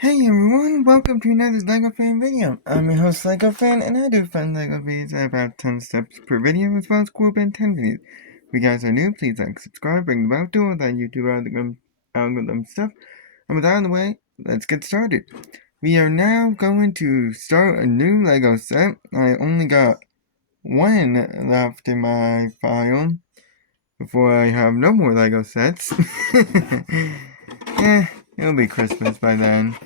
Hey everyone, welcome to another LEGO Fan video. I'm your host LEGO Fan, and I do fun LEGO videos. I have about 10 steps per video, as well as cool Ben 10 videos. If you guys are new, please like, subscribe, ring the bell, do all that YouTube algorithm stuff. And with that out of the way, let's get started. We are now going to start a new LEGO set. I only got one left in my file before I have no more LEGO sets. It'll be Christmas by then.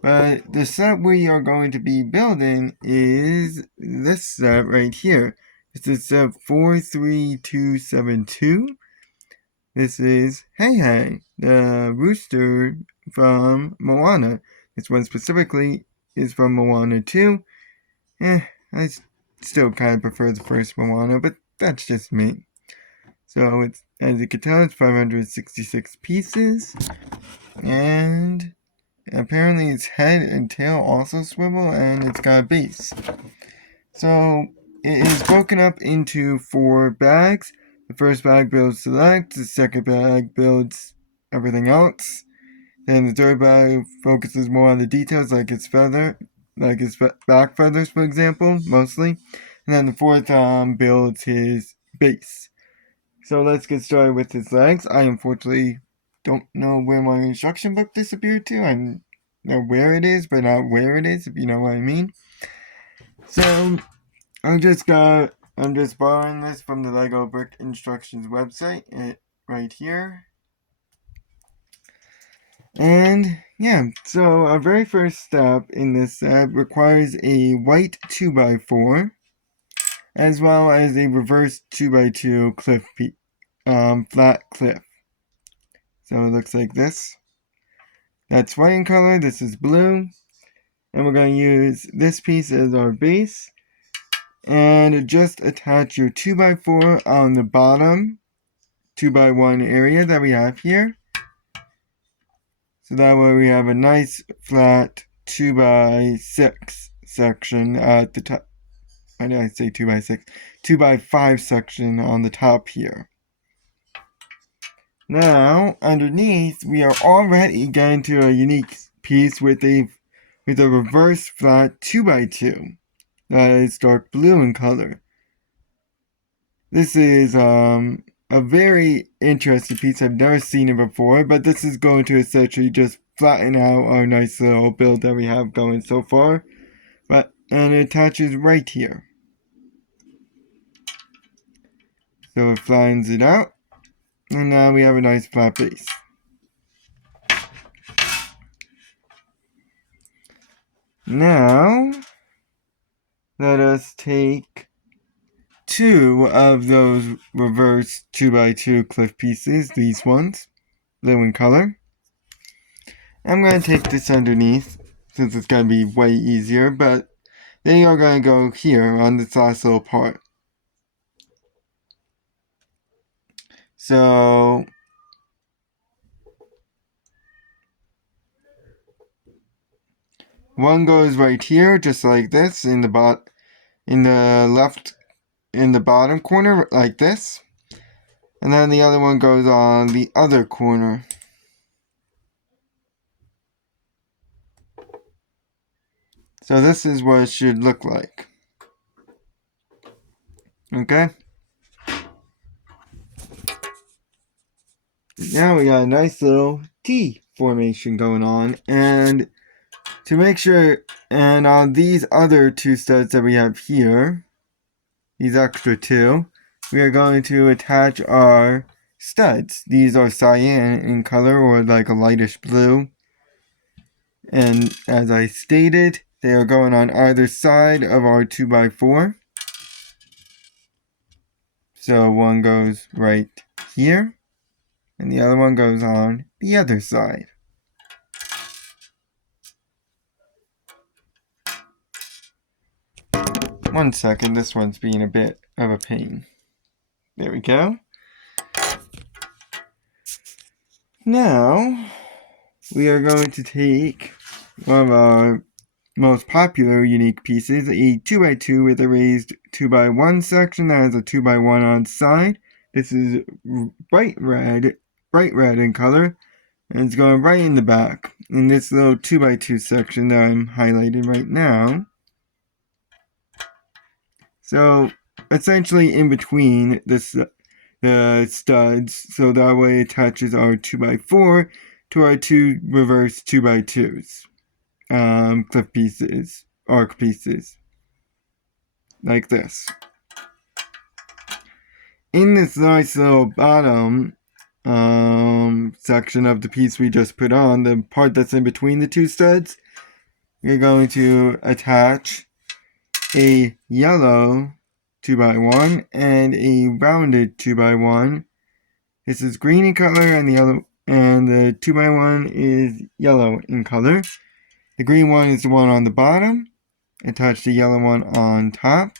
But the set we are going to be building is this set right here. This is set 43272. This is Hey Hey, the rooster from Moana. This one specifically is from Moana 2. I still kind of prefer the first Moana, but that's just me. So it's, as you can tell, it's 566 pieces. And apparently its head and tail also swivel, and it's got a base. So it is broken up into 4 bags. The first bag builds select, the second bag builds everything else. Then the third bag focuses more on the details, like its feather, like its back feathers, for example, mostly. And then the fourth builds his base. So let's get started with his legs. I unfortunately don't know where my instruction book disappeared to. I know where it is, but not where it is, if you know what I mean. So I'm just borrowing this from the Lego Brick Instructions website, right here. And yeah, so our very first step in this set requires a white 2x4, as well as a reverse 2x2 flat cliff. So it looks like this. That's white in color, this is blue. And we're going to use this piece as our base. And just attach your 2x4 on the bottom 2x1 area that we have here. So that way we have a nice flat 2x6 section at the top. Why did I say 2x6? 2x5 section on the top here. Now, underneath, we are already getting to a unique piece with a reverse flat 2x2 that is dark blue in color. This is a very interesting piece. I've never seen it before, but this is going to essentially just flatten out our nice little build that we have going so far. And it attaches right here. So it flattens it out, and now we have a nice flat base. Now, let us take 2 of those reverse 2x2 cliff pieces, these ones, blue in color. I'm going to take this underneath, since it's going to be way easier, but they are going to go here on this last little part. So one goes right here, just like this, in the bottom corner, like this. And then the other one goes on the other corner. So this is what it should look like. Okay? Now we got a nice little T formation going on. And to make sure, and on these other 2 studs that we have here, these extra 2, we are going to attach our studs. These are cyan in color, or like a lightish blue. And as I stated, they are going on either side of our 2x4. So one goes right here, and the other one goes on the other side. One second, this one's being a bit of a pain. There we go. Now, we are going to take one of our most popular unique pieces, a 2x2 with a raised 2x1 section that has a 2x1 on side. This is bright red in color. And it's going right in the back, in this little 2x2 section that I'm highlighting right now. So, essentially in between the studs, so that way it attaches our 2x4 to our two reverse 2x2s. Clip pieces, arc pieces. Like this. In this nice little bottom section of the piece we just put on, the part that's in between the two studs, we're going to attach a yellow 2x1 and a rounded 2x1. This is green in color and the 2x1 is yellow in color. The green one is the one on the bottom. Attach the yellow one on top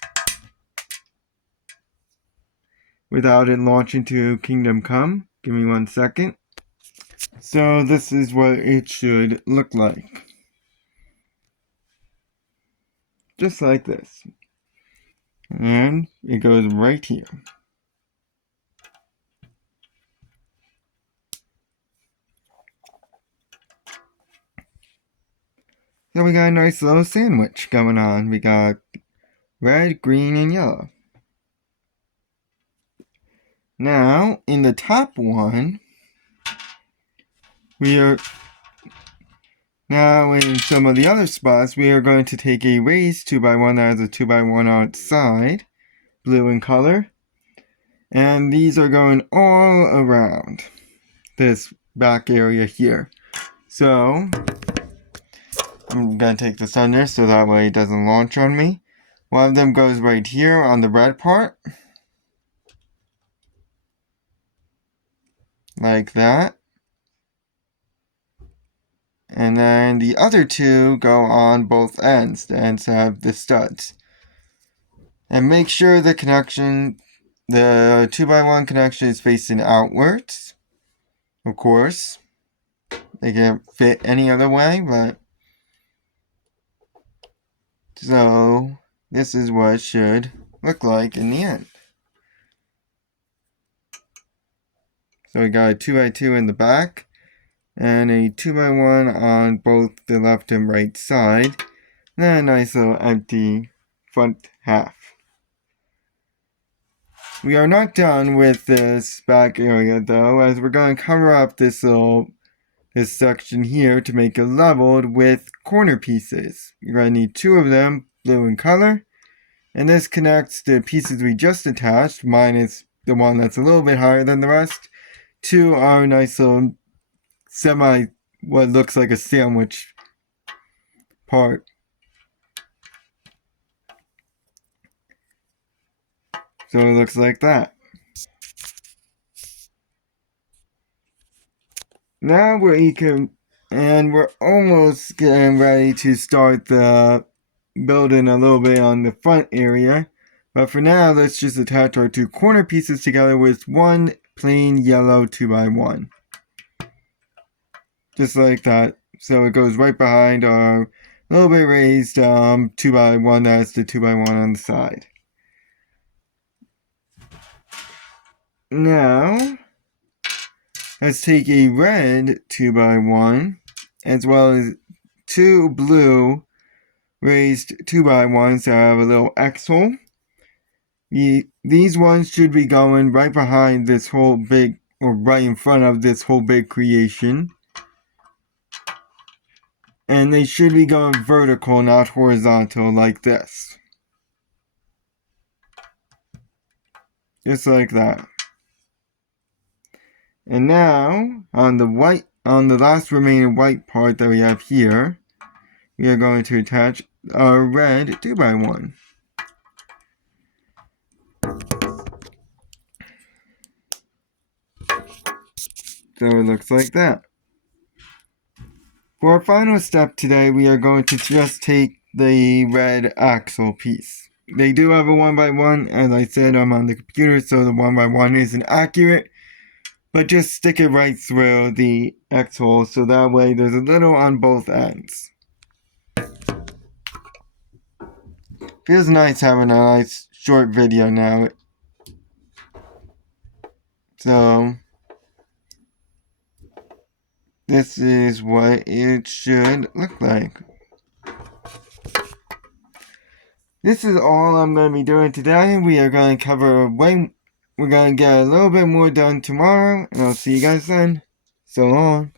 without it launching to Kingdom Come. Give me 1 second. So this is what it should look like. Just like this. And it goes right here. So we got a nice little sandwich going on. We got red, green, and yellow. Now, in the top one, now in some of the other spots, we are going to take a raised 2x1 that has a 2x1 outside, blue in color. And these are going all around this back area here. So, I'm going to take this under so that way it doesn't launch on me. One of them goes right here on the red part. Like that. And then the other two go on both ends. The ends have the studs. And make sure the 2x1 connection is facing outwards. Of course. They can fit any other way, but... So, this is what it should look like in the end. So we got a 2x2 in the back, and a 2x1 on both the left and right side, and then a nice little empty front half. We are not done with this back area though, as we're going to cover up this section here to make it leveled with corner pieces. You're going to need 2 of them, blue in color, and this connects the pieces we just attached, minus the one that's a little bit higher than the rest, to our nice little what looks like a sandwich part. So it looks like that. Now we're almost getting ready to start the building a little bit on the front area. But for now, let's just attach our 2 corner pieces together with 1 plain yellow 2x1. Just like that. So it goes right behind our little bit raised 2x1 that's the 2x1 on the side. Now, let's take a red 2x1 as well as 2 blue raised 2x1s that have a little X hole. These ones should be going right behind this whole big, or right in front of this whole big creation. And they should be going vertical, not horizontal, like this. Just like that. And now, on the last remaining white part that we have here, we are going to attach our red 2x1. So it looks like that. For our final step today, we are going to just take the red axle piece. They do have a 1x1, as I said, I'm on the computer, so the 1x1 isn't accurate. But just stick it right through the X hole, so that way there's a little on both ends. Feels nice having a nice short video now. So, this is what it should look like. This is all I'm going to be doing today. We are going to cover we're going to get a little bit more done tomorrow, and I'll see you guys then. So long.